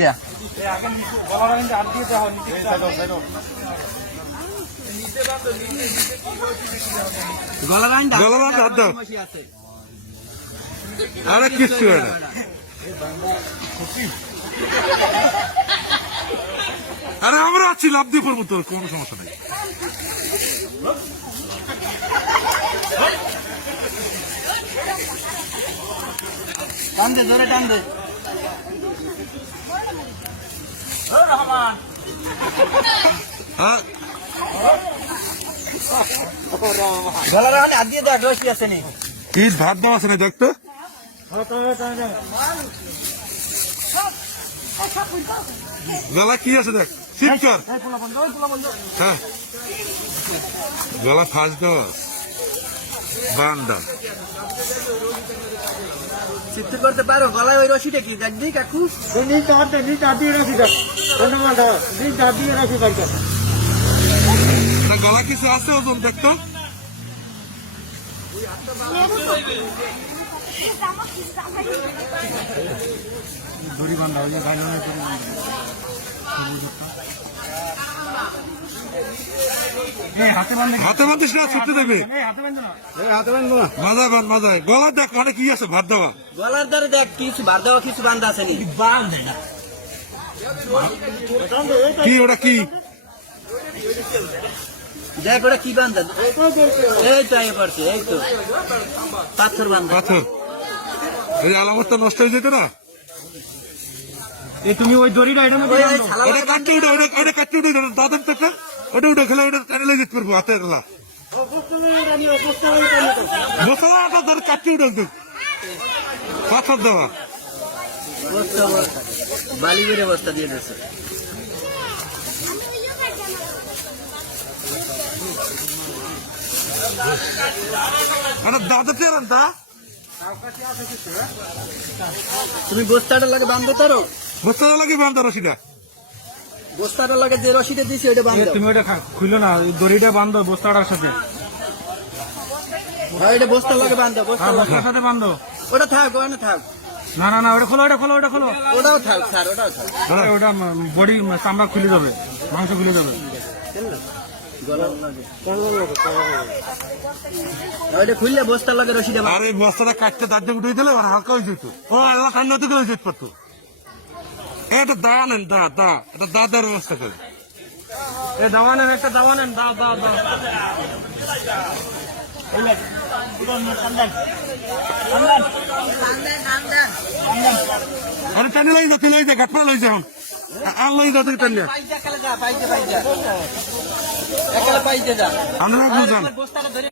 দিয়া আরে কিচ্ছু হয় না। আরে আমরা আছি, লাভ দিয়ে পড়বো, তোর কোনো সমস্যা নেই। টান দে, জোরে টান দে। হ্যাঁ, গলা রাখানে হাত দিয়ে দেখ রশি আছে নি। ঈদ ভাত দেওয়া আছে না, দেখতো গলা কি আছে দেখ, শীতকাল। হ্যাঁ, গলা ফাঁস দেওয়া বান্দা। চিত্র করতে পারো গলায় ওই রশিটা কি দেখবি কাকু? না, গলা কিছু আছে ওজন দেখতো। হাতে বান্ধিস না, ছুটতে দেবে। মাজায় বান, মাজায় গলা দেখ, মানে কি আছে ভাত দেওয়া। গলার দ্বারা দেখ কিছু বার দেওয়া কিছু বান্ধা আছে নি। কি ওটা কি? দেখ ওটা কি বান্ধা। এই তো আগে পড়ছে, এই তো পাথর বান্ধা। পাথর। এই আলামতটা নষ্ট হয়ে যেত না। তুমি ওই দড়িটা এটা ওটা কাটতে উঠে, ওটা কাটতে উঠে দাদার থেকে ওটা উঠে খেলে ওটা টানে লেগে যেতে পারবো হাতে গেলা। মশলাটা ধরে কাটতে উঠে পাথর দেওয়া। বালি বেড়ে বস্তা দিয়ে দিয়েছে। দাদা তেরান দা, তুমি বস্তাটা লাগে বান্ধতে পারো? বস্তা লাগে বান্ধা রশিটা। বস্তাটা লাগে যে রশিটা দিয়েছি ওইটা বান্ধো। তুমি ওটা খুলো না, ওই দড়িটা বান্ধো বস্তাটার সাথে। হ্যাঁ, এটা বস্তার লাগে বান্ধো। বস্তার সাথে বান্ধো। ওটা থাক, ওখানে থাক। না না না, ওটা খোলো, ওটা খোলো, ওটা খোলো। ওটাও থাক স্যার, ওটাও থাক। ওটা বডি চামড়া খুলে যাবে, মাংস খুলে যাবে। ওইটা খুললে বস্তার লাগে রশিটা আর এই বস্তাটা কাটতে দাঁড়িয়ে উঠে দিলে হালকা হয়ে যেত। ও আল্লাহ কান্না থেকে হয়ে যেতে পারতো। এটা দা নেন, দা দা, এটা দাদার ব্যবস্থা করে। এই দাওয়া নেন, একটা দাওয়া নেন, দাও দাও দাও। আরে টানে লই যা, লই যা, গাটপা লই যা। আর লই যা তুই টানিয়া। পাইতে যা। আমরা বুঝলাম। বস্তাটা ধরে